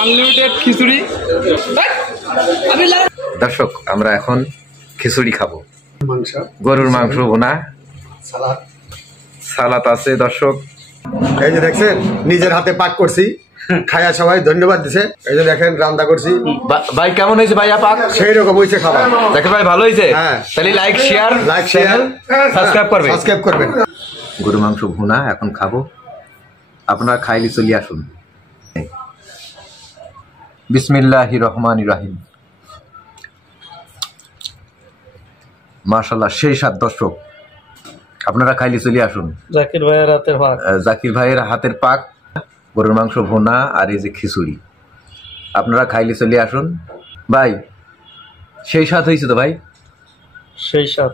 Unlimited খিচুড়ি। দর্শক আমরা এখন খিচুড়ি খাবো, গরুর মাংস ভুনা, সালাদ আছে। দর্শক এই যে দেখছেন নিজের হাতে পাক করছি, খায়া সবাই ধন্যবাদ দিছে। এই যে দেখেন রান্না করছি। ভাই কেমন হয়েছে ভাইয়া পাক? সেই রকম হয়েছে খাবার। দেখেন ভাই ভালো হয়েছে। হ্যাঁ, তাহলে লাইক শেয়ার সাবস্ক্রাইব করবেন। গরুর মাংস ভুনা এখন খাবো, আপনারা খাইলে চলে আসুন। বিসমিল্লাহির রহমানির রহিম। মাশাআল্লাহ সেই স্বাদ। দর্শক আপনারা খাইলে চলে আসুন। জাকির ভাইয়ের হাতের পাক, গরুর মাংস ভুনা আর এই যে খিচুড়ি, আপনারা খাইলে চলে আসুন। ভাই সেই স্বাদ হয়েছে তো ভাই? সেই স্বাদ।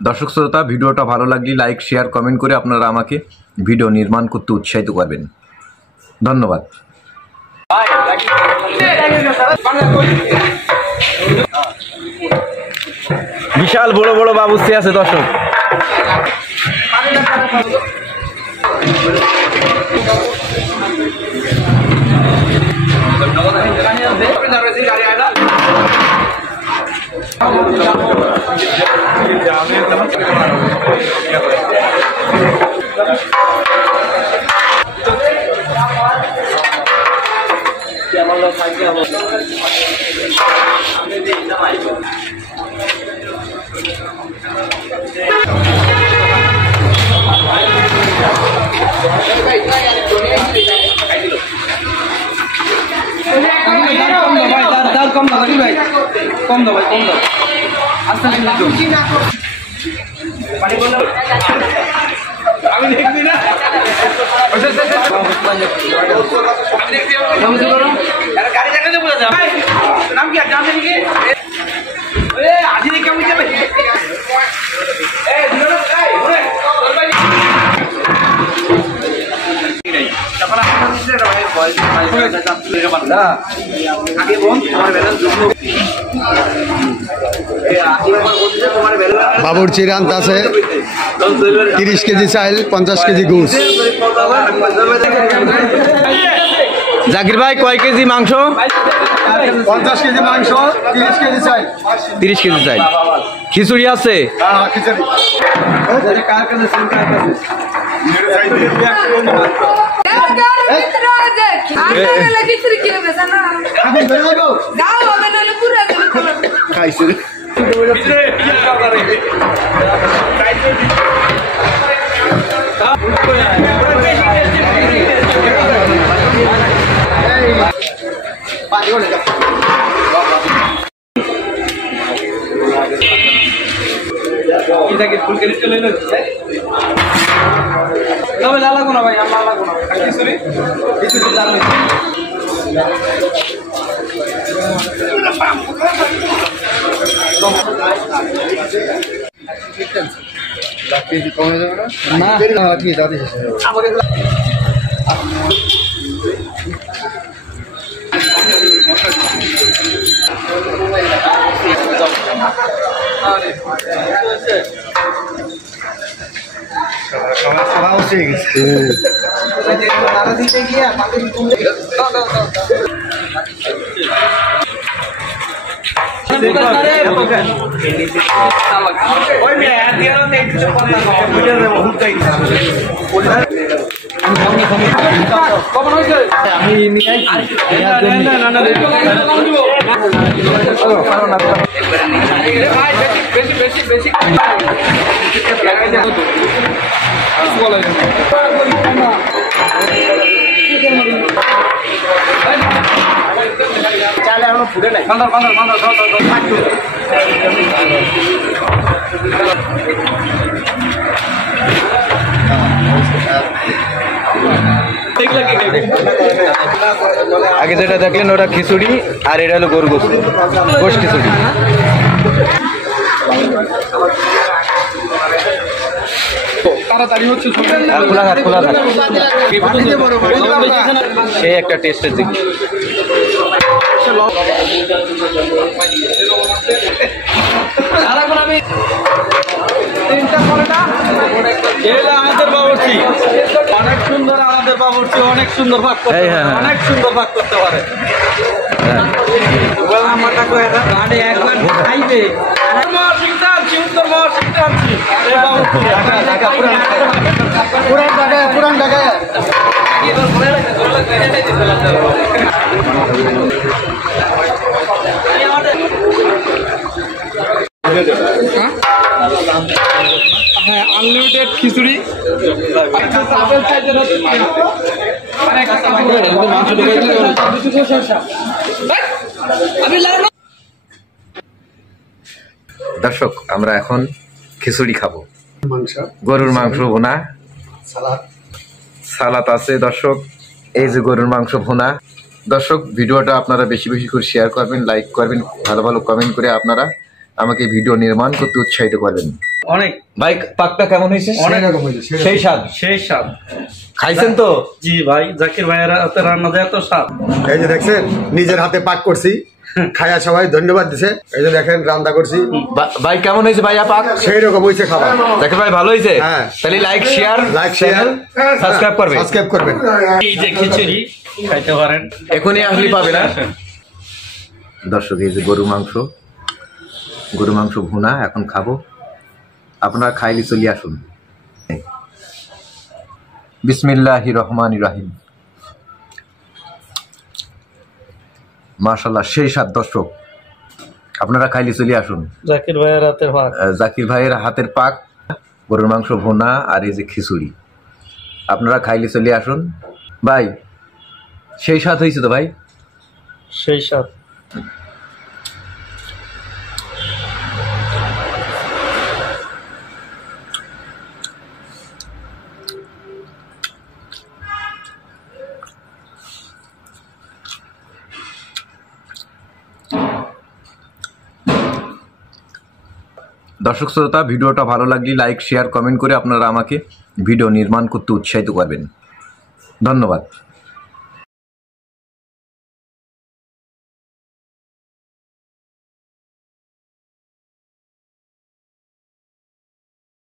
দর্শক শ্রোতা, ভিডিওটা ভালো লাগলে লাইক শেয়ার কমেন্ট করে আপনারা আমাকে ভিডিও নির্মাণ করতে উৎসাহিত করবেন। ধন্যবাদ। বিশাল বড় বড় বাবুর্চি আছে দর্শক। কম দাও ভাই, কম দাও। আস্তে আমি দেখবি না, গাড়ি দেখাতে বলে যাও। নাম কি আর জানেন কি? আজি দেখে আমি যাবে। বাবুর্চি রান্না আছে 30 কেজি চাইল, 50 কেজি গুড়। জাকির ভাই কয় কেজি মাংস? 50 কেজি মাংস, 30 কেজি চাইল। 30 কেজি চাইল। খিচুড়ি আছে? খিচুড়ি। লাগো না ভাই, আমার লাগো না। খাওয়া হচ্ছে গেছে। চালে এখনো ফুটে নাই। আগে যেটা দেখলেন ওটা খিচুড়ি, আর এটা হলো গরু গোশত, গোশ খিচুড়ি। তাড়াতাড়ি হচ্ছে খোলা থাক, খোলা থাক। সেই একটা টেস্টের জিনিস। আমাদের বাবুর্চি অনেক সুন্দর, আমাদের বাবুর্চি অনেক সুন্দর ভাগ করতে হ্যাঁ, হ্যাঁ। অনেক সুন্দর ভাগ করতে পারে। একবার খাইবে পুরান ঢাকায় হ্যাঁ, আনলিমিটেড খিচুড়ি। দর্শক, আমরা এখন খিচুড়ি খাবো। মাংস, গরুর মাংস ভুনা, সালাদ। সালাদ আছে। দর্শক, এই যে গরুর মাংস ভুনা। দর্শক, ভিডিওটা আপনারা বেশি বেশি করে শেয়ার করবেন, লাইক করবেন, ভালো ভালো কমেন্ট করে আপনারা আমাকে ভিডিও নির্মাণ করতে উৎসাহিত করবেন। অনেক ভাই, পাকটা কেমন হয়েছে? অনেক রকম হয়েছে, সেই স্বাদ। সেই স্বাদ। খাইছেন তো? জি ভাই, জাকির ভাইয়ের হাতে রান্না দেয় এত স্বাদ। এই যে দেখছেন, নিজের হাতে পাক করছি, খায়া সবাই ধন্যবাদ দিছে। এই যে দেখেন রান্না করছি, ভাই কেমন হয়েছে ভাইয়া পাক? সেই রকম হয়েছে খাবার। দেখেন ভাই, ভালো হয়েছে। হ্যাঁ। তাহলে লাইক শেয়ার সাবস্ক্রাইব করবেন। সাবস্ক্রাইব করবেন। এই যে খিচুড়ি খাইতে পারেন, এখনই আসলে পাবে না। দর্শক, এই যে গরু মাংস ভুনা এখন খাবো। আপনারা খাইলে চলে আসুন। বিসমিল্লাহির রহমানির রহিম। মাশাআল্লাহ, সেই স্বাদ। দর্শক, আপনারা খাইলে চলে আসুন। জাকির ভাইয়ের হাতের ভাত। জাকির ভাইয়ের হাতের পাক, গরুর মাংস ভুনা, আর এই যে খিচুড়ি। আপনারা খাইলে চলে আসুন। ভাই, সেই স্বাদ হয়েছে তো ভাই? সেই স্বাদ। দর্শক শ্রোতা, ভিডিওটা ভালো লাগলে লাইক শেয়ার কমেন্ট করে আপনারা আমাকে ভিডিও নির্মাণ করতে উৎসাহিত করবেন। ধন্যবাদ।